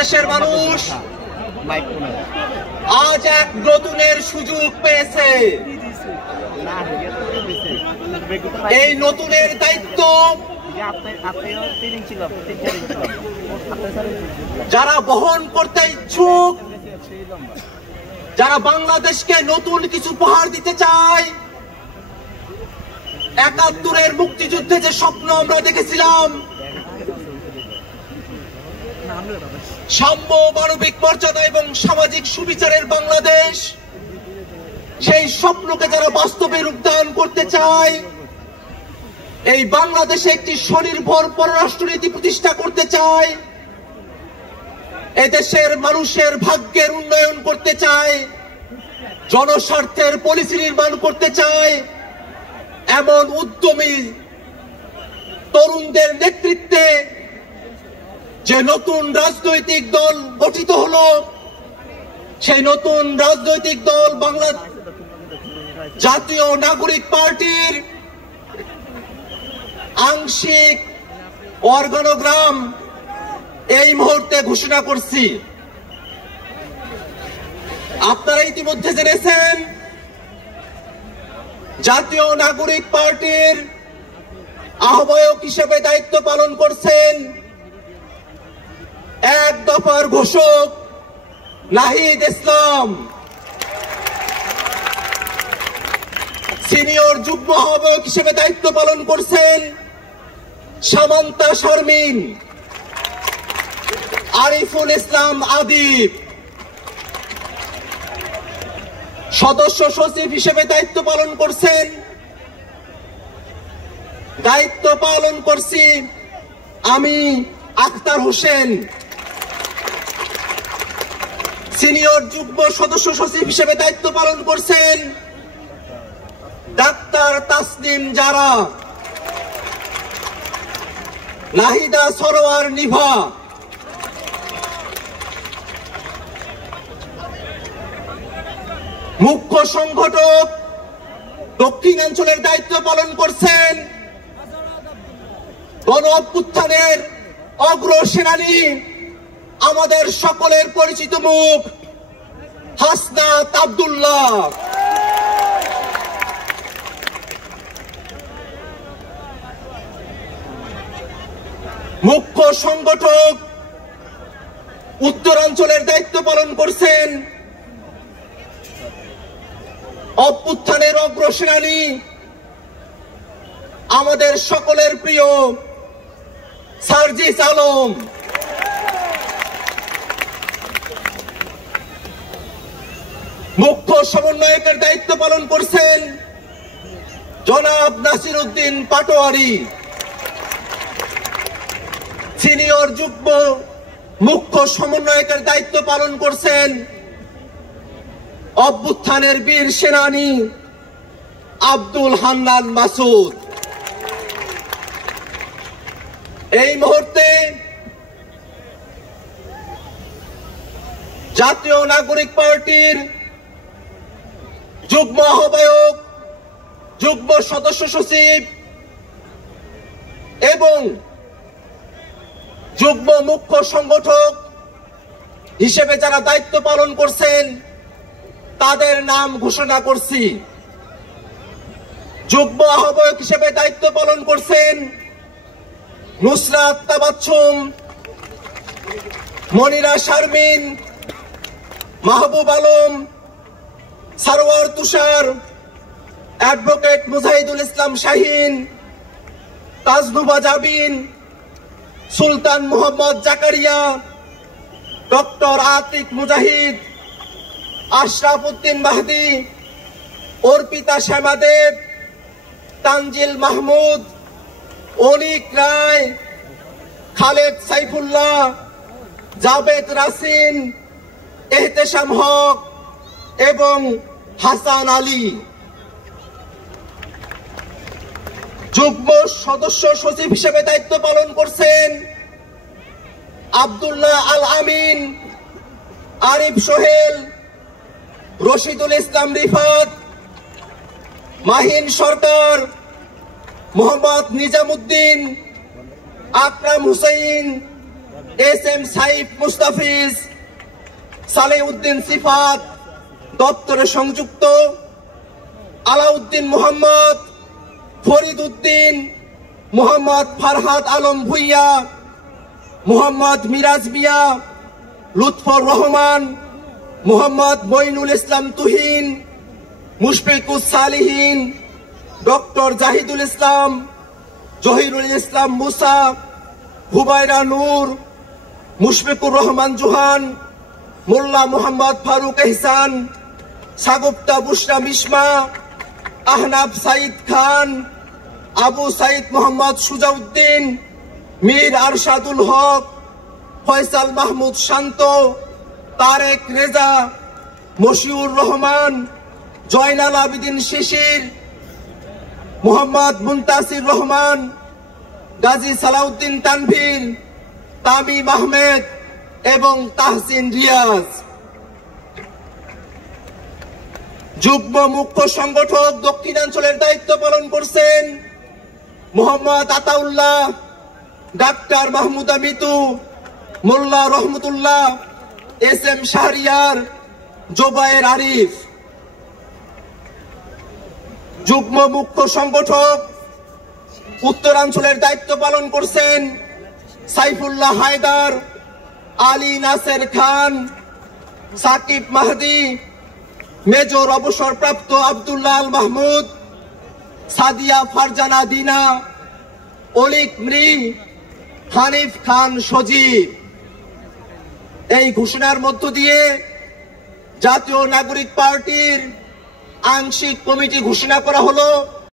বাংলাদেশের মানুষ আজ এক নতুনের সুযোগ পেয়েছে। এই নতুনের দায়িত্ব যারা বহন করতে ইচ্ছুক, যারা বাংলাদেশকে নতুন কিছু উপহার দিতে চায়, ৭১-এর মুক্তিযুদ্ধে যে স্বপ্ন আমরা দেখেছিলাম, সাম্য, মানবিক মর্যাদা এবং সামাজিক সুবিচারের বাংলাদেশ, সেই স্বপ্নকে যারা বাস্তবে রূপদান করতে চায়, এই বাংলাদেশে একটি স্বনির্ভর পররাষ্ট্রনীতি প্রতিষ্ঠা করতে চায়, এদেশের মানুষের ভাগ্যের উন্নয়ন করতে চায়, জনস্বার্থের পলিসি নির্মাণ করতে চায়, এমন উদ্যমী তরুণদের নেতৃত্বে যে নতুন রাজনৈতিক দল গঠিত হলো, সেই নতুন রাজনৈতিক দল বাংলাদেশ জাতীয় নাগরিক পার্টির আংশিক অর্গানোগ্রাম এই মুহূর্তে ঘোষণা করছি। আপনারা ইতিমধ্যে জেনেছেন, জাতীয় নাগরিক পার্টির আহ্বায়ক হিসেবে দায়িত্ব পালন করছেন এক দফার ঘোষক নাহিদ ইসলাম। সিনিয়র যুগ্ম আহ্বায়ক হিসেবে দায়িত্ব পালন করছেন সামান্তা শারমিন। আরিফুল ইসলাম আদিব সদস্য সচিব হিসেবে দায়িত্ব পালন করছি আমি আখতার হোসেন। সিনিয়র যুগ্ম সদস্য সচিব হিসেবে দায়িত্ব পালন করছেন ডাক্তার তাসনিম জারা, নাহিদা সরোয়ার নিভা। মুখ্য সংগঠক দক্ষিণাঞ্চলের দায়িত্ব পালন করছেন গণ অভ্যুত্থানের অগ্রসেনানী, আমাদের সকলের পরিচিত মুখ হাসনাত আব্দুল্লাহ। মুখ্য সংগঠক উত্তরাঞ্চলের দায়িত্ব পালন করছেন অভ্যুত্থানের অগ্রসেনানী, আমাদের সকলের প্রিয় সার্জিস আলম। মুখ্য সমন্বয়কের দায়িত্ব পালন করছেন জনাব নাসির উদ্দিন পাটোয়ারি। সিনিয়র যুগ্ম মুখ্য সমন্বয়কের দায়িত্ব পালন করছেন অভ্যুত্থানের বীর সেনানী আব্দুল হান্নান মাসুদ। এই মুহূর্তে জাতীয় নাগরিক পার্টির যুগ্ম আহ্বায়ক, যুগ্ম সদস্য সচিব এবং যুগ্ম মুখ্য সংগঠক হিসেবে যারা দায়িত্ব পালন করছেন তাদের নাম ঘোষণা করছি। যুগ্ম আহ্বায়ক হিসেবে দায়িত্ব পালন করছেন নুসরাত তাবাচ্ছুম, মনিরা শারমিন, মাহবুব আলম, সারোয়ার তুষার, অ্যাডভোকেট মুজাহিদুল ইসলাম শাহিন, তাজনুবা জাবিন, সুলতান মোহাম্মদ জাকারিয়া, ডক্টর আতিক মুজাহিদ, আশরাফ উদ্দিন মাহদি, অর্পিতা শ্যামাদেব, তানজিল মাহমুদ, অনিক রায়, খালেদ সাইফুল্লাহ, জাবেদ রাসিন, এহতেশাম হক এবং হাসান আলী। যুগ্ম সদস্য সচিব হিসেবে দায়িত্ব পালন করছেন আব্দুল্লাহ আল আমিন, আরিফ সোহেল, রশিদুল ইসলাম রিফাত, মাহিন সরকার, মোহাম্মদ নিজামুদ্দিন, আকরাম হুসাইন, SM সাইফ মুস্তাফিজ, সালেউদ্দিন সিফাত দপ্তরে সংযুক্ত, আলাউদ্দিন মোহাম্মদ, ফরিদ উদ্দিন, মোহাম্মদ ফারহাদ আলম ভুইয়া, মোহাম্মদ মিরাজ মিয়া, লুৎফর রহমান, মোহাম্মদ মঈনুল ইসলাম তুহিন, মুশফিকুস সালিহিন, ডক্টর জাহিদুল ইসলাম, জহিরুল ইসলাম মুসা, হুবাইরা নূর, মুশফিকুর রহমান জোহান, মোল্লা মোহাম্মদ ফারুক এহসান, সাগুপ্তা বুশরা মিশমা, আহনাব সাইদ খান, আবু সাইদ মোহাম্মদ সুজাউদ্দিন, মীর আরশাদুল হক, ফয়সাল মাহমুদ শান্ত, তারেক রেজা, মশিউর রহমান, জয়নাল আবিদিন শিশির, মোহাম্মদ মুনতাসির রহমান, গাজী সালাউদ্দিন তানভীর, তামিম আহমেদ এবং তাহসিন রিয়াজ। যুগ্ম মুখ্য সংগঠক দক্ষিণাঞ্চলের দায়িত্ব পালন করছেন মোহাম্মদ আতাউল্লাহ, ডাক্তার মাহমুদা মিতু, মোল্লা রহমতুল্লাহ, SM শাহরিয়ার, জোবায়ের আরিফ। যুগ্ম মুখ্য সংগঠক উত্তরাঞ্চলের দায়িত্ব পালন করছেন সাইফুল্লাহ হায়দার, আলী নাসের খান, সাকিব মাহদি, মেজর অবসরপ্রাপ্ত আব্দুল্লাহ আল মাহমুদ, সাদিয়া ফারজানা দিনা, অলিক মৃ, হানিফ খান সজীব। এই ঘোষণার মধ্য দিয়ে জাতীয় নাগরিক পার্টির আংশিক কমিটি ঘোষণা করা হলো।